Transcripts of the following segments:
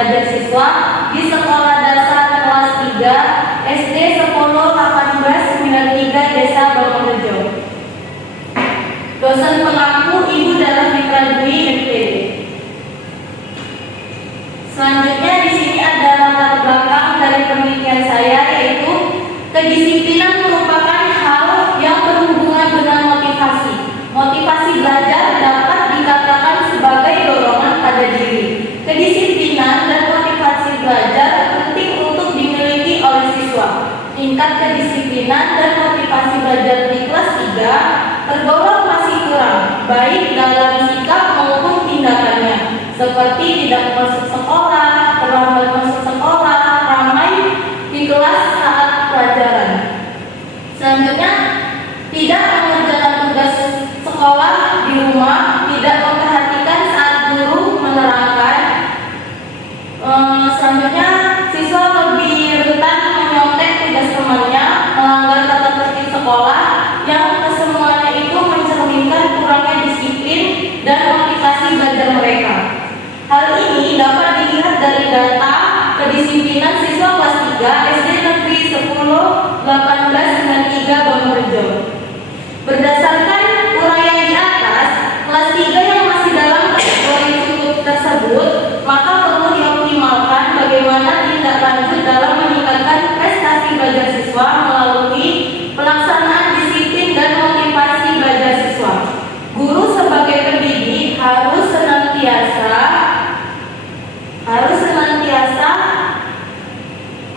belajar siswa di Sekolah Dasar kelas 3 SD 101893 Desa Bangunrejo. Dosen pengaku Ibu Dara Fitra Dwi MPD. Selanjutnya di sini ada latar belakang dari penelitian saya, yaitu kedisiplinan merupakan hal yang berhubungan dengan motivasi. Motivasi belajar dapat dikatakan sebagai dorongan pada diri. Kedisiplinan dan motivasi belajar penting untuk dimiliki oleh siswa. Tingkat kedisiplinan dan motivasi belajar di kelas 3 tergolong masih kurang, baik dalam sikap maupun tindakannya, seperti tidak masuk sekolah, terlambat masuk sekolah, ramai di kelas saat pelajaran. Selanjutnya, tidak mengerjakan tugas sekolah di rumah, tidak memperhatikan saat guru menerangkan. Selanjutnya, siswa lebih rentan menyontek tugas temannya, melanggar tata tertib sekolah, yang kesemuanya itu mencerminkan kurangnya disiplin dan motivasi belajar mereka. Hal ini dapat dilihat dari data kedisiplinan siswa kelas 3 SD Negeri 101893 Bangunrejo. Berdasarkan uraian di atas, kelas 3 yang masih dalam kategori cukup tersebut, maka perlu dioptimalkan bagaimana tindak lanjut dalam meningkatkan prestasi belajar siswa melalui pelaksanaan disiplin dan motivasi belajar siswa. Guru sebagai pendidik harus senantiasa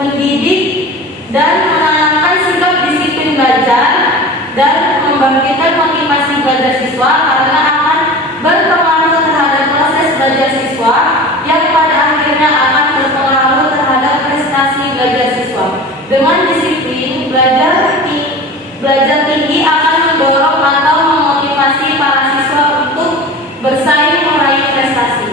mendidik dan menanamkan sikap disiplin belajar dan membangkitkan motivasi belajar siswa, karena akan berpengaruh terhadap proses belajar siswa yang pada akhirnya akan berpengaruh terhadap prestasi belajar siswa. Dengan disiplin, belajar tinggi akan mendorong atau memotivasi para siswa untuk bersaing meraih prestasi.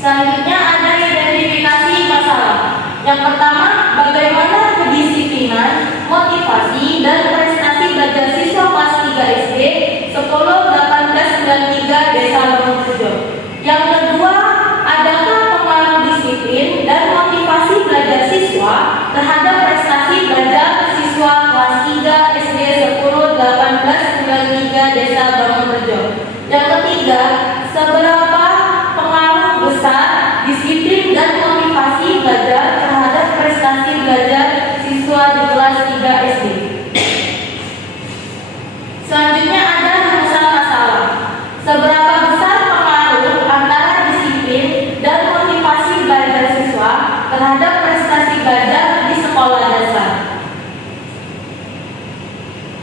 Selanjutnya ada identifikasi masalah. Yang pertama, bagaimana kedisiplinan, motivasi, dan prestasi belajar siswa kelas 3 SD 101893 Desa Bangunrejo. Yang kedua, adakah pengaruh disiplin dan motivasi belajar siswa terhadap prestasi belajar siswa kelas 3 SD 101893 Desa Bangunrejo. Yang ketiga, seberapa pengaruh besar disiplin dan motivasi belajar terhadap prestasi belajar siswa di kelas 3 SD. Selanjutnya ada rumusan masalah. Seberapa besar pengaruh antara disiplin dan motivasi belajar siswa terhadap prestasi belajar di sekolah dasar?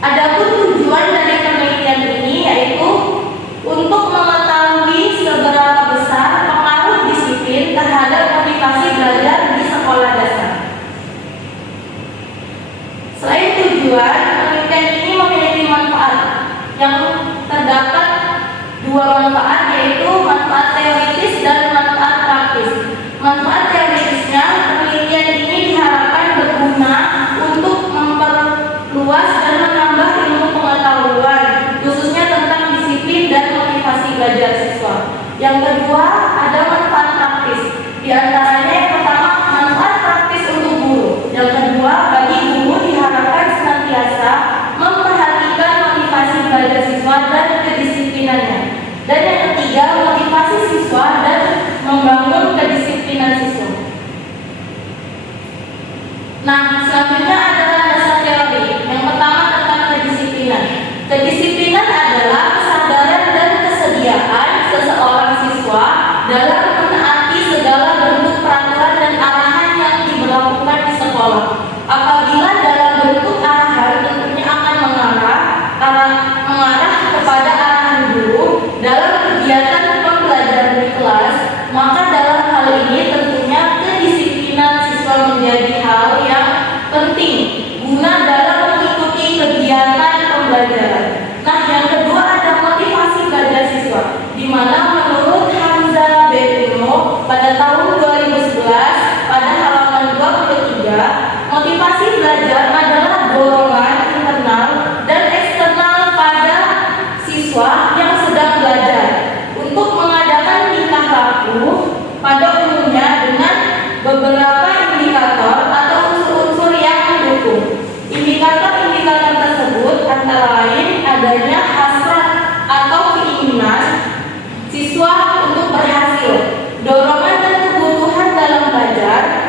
Adapun tujuan dari penelitian ini yaitu untuk mengetahui seberapa besar pengaruh disiplin terhadap motivasi belajar di sekolah dasar. Selain tujuan, penelitian ini memiliki manfaat yang terdapat dua manfaat, yaitu manfaat teoritis dan manfaat praktis. Manfaat teoritisnya, penelitian ini diharapkan berguna untuk memperluas dan menambah ilmu pengetahuan, khususnya tentang disiplin dan motivasi belajar siswa. Yang kedua, ada manfaat praktis. Di antaranya yang pertama, manfaat praktis untuk guru. Yang kedua, bagi guru diharapkan senantiasa memperhatikan motivasi belajar siswa dan kedisiplinannya. Dan yang ketiga, motivasi siswa dan membangun kedisiplinan siswa. Nah, selanjutnya adalah dasar teori. Yang pertama tentang kedisiplinan. Kedisiplinan adalah kesadaran dan kesediaan seseorang siswa dalam menaati segala bentuk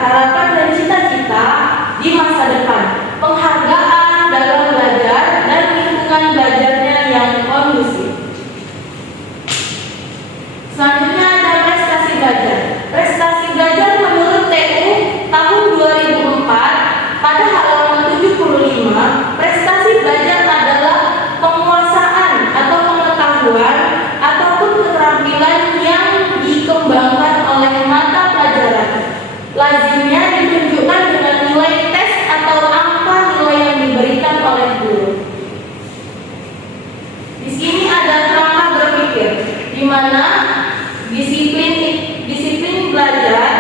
harapan dan cita-cita di masa depan, penghargaan dalam belajar, dan lingkungan belajarnya yang kondusif. Selanjutnya ada prestasi belajar. Prestasi belajar menurut TU tahun 2004 pada halaman 75, prestasi belajar adalah penguasaan atau pengetahuan ataupun keterampilan yang dikembangkan oleh mata pelajaran. Lazimnya ditunjukkan dengan nilai tes atau angka nilai yang diberikan oleh guru. Di sini ada kerangka berpikir, di mana disiplin belajar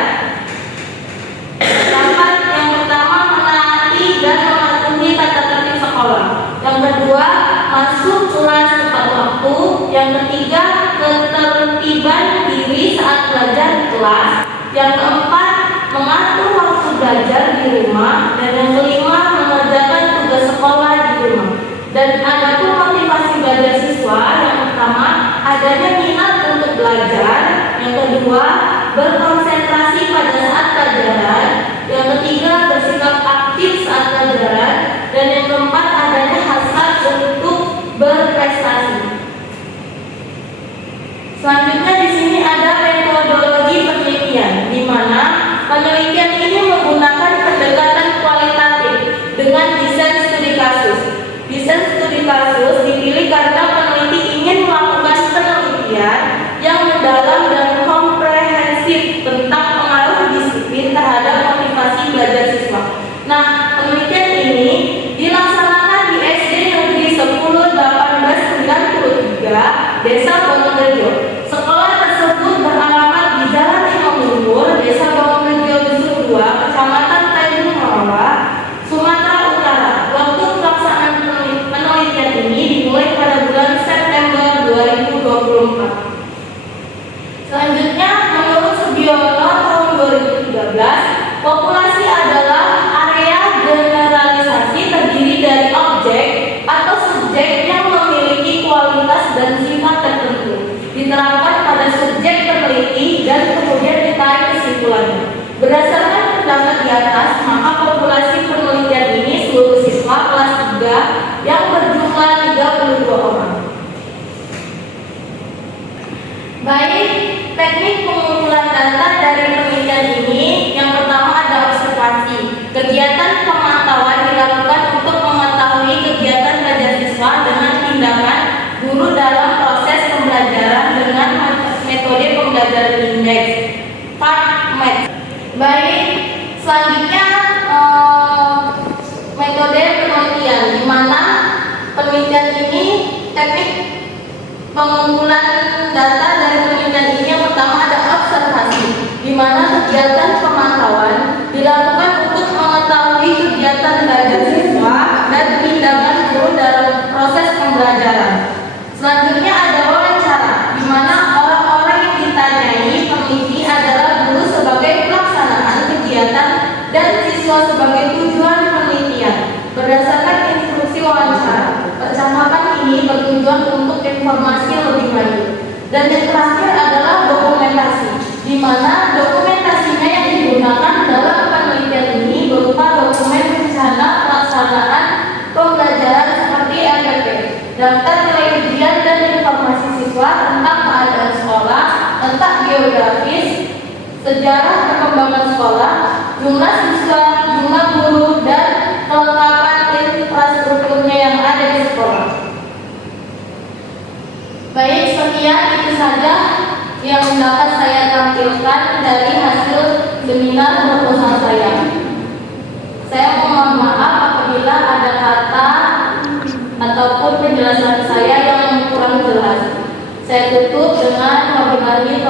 dapat yang pertama menaati dan mematuhi tata tertib sekolah. Yang kedua, masuk kelas tepat waktu. Yang ketiga, ketertiban diri saat belajar di kelas. Yang keempat, mengatur waktu belajar di rumah. Dan yang kelima, mengerjakan tugas sekolah di rumah. Dan ada pun motivasi belajar siswa. Yang pertama, adanya minat untuk belajar. Yang kedua, berkonsentrasi pada saat pelajaran. Yang ketiga, bersikap aktif saat pelajaran. Dan yang keempat, adanya hasrat untuk berprestasi. Selanjutnya di sini ada metodologi penelitian, di mana penelitian ini menggunakan pendekatan kualitatif dengan desain studi kasus. Desain studi kasus dipilih karena peneliti ingin melakukan penelitian yang mendalam dan komprehensif tentang pengaruh disiplin terhadap motivasi belajar siswa. Nah, penelitian ini dilaksanakan di SD Negeri 10/1893 Desa Bangongrejo. Sekolah tersebut beralamat di Jalan Timur, Desa Bangongrejo, Dusun 2, Kecamatan Tanjung Rawa, Sumatera Utara. Waktu pelaksanaan penelitian ini dimulai pada bulan September 2024. Selanjutnya, menurut Sugiono tahun 2013, populasi adalah area generalisasi terdiri dari objek atau subjek yang memiliki kualitas dan sifat tertentu, diterapkan pada subjek peneliti dan kemudian ditarik kesimpulannya. Berdasarkan pendapat di atas, maka populasi penelitian ini seluruh siswa kelas 3 yang berjumlah 32 orang. Baik, teknik pengumpulan data dari penelitian ini, yang pertama ada observasi. Kegiatan pemantauan dilakukan untuk mengetahui kegiatan belajar siswa dengan tindakan guru dalam proses pembelajaran dengan metode pembelajaran indeks PART-MET. Baik, selanjutnya metode penelitian, di mana penelitian ini teknik pengumpulan data dari penelitian ini yang pertama ada observasi, di mana kegiatan pemantauan dilakukan untuk mengetahui kegiatan belajar siswa dan tindakan guru dalam proses pembelajaran. Selanjutnya ada wawancara, di mana orang-orang yang ditanyai peneliti adalah guru sebagai pelaksanaan kegiatan dan siswa sebagai tujuan penelitian. Berdasarkan instruksi wawancara, percakapan ini bertujuan untuk informasi lebih lanjut. Dan yang terakhir adalah dokumentasi, di mana dokumentasinya yang digunakan dalam penelitian ini berupa dokumen rencana pelaksanaan pembelajaran seperti RPP, daftar nilai ujian dan informasi siswa tentang keadaan sekolah, letak geografis, sejarah perkembangan sekolah, jumlah siswa, jumlah guru, dan kelengkapan infrastrukturnya yang ada di sekolah. Baik, sekian itu saja yang dapat saya tampilkan dari hasil seminar proposal saya. Saya mohon maaf apabila ada kata ataupun penjelasan saya yang kurang jelas. Saya tutup dengan wabillahi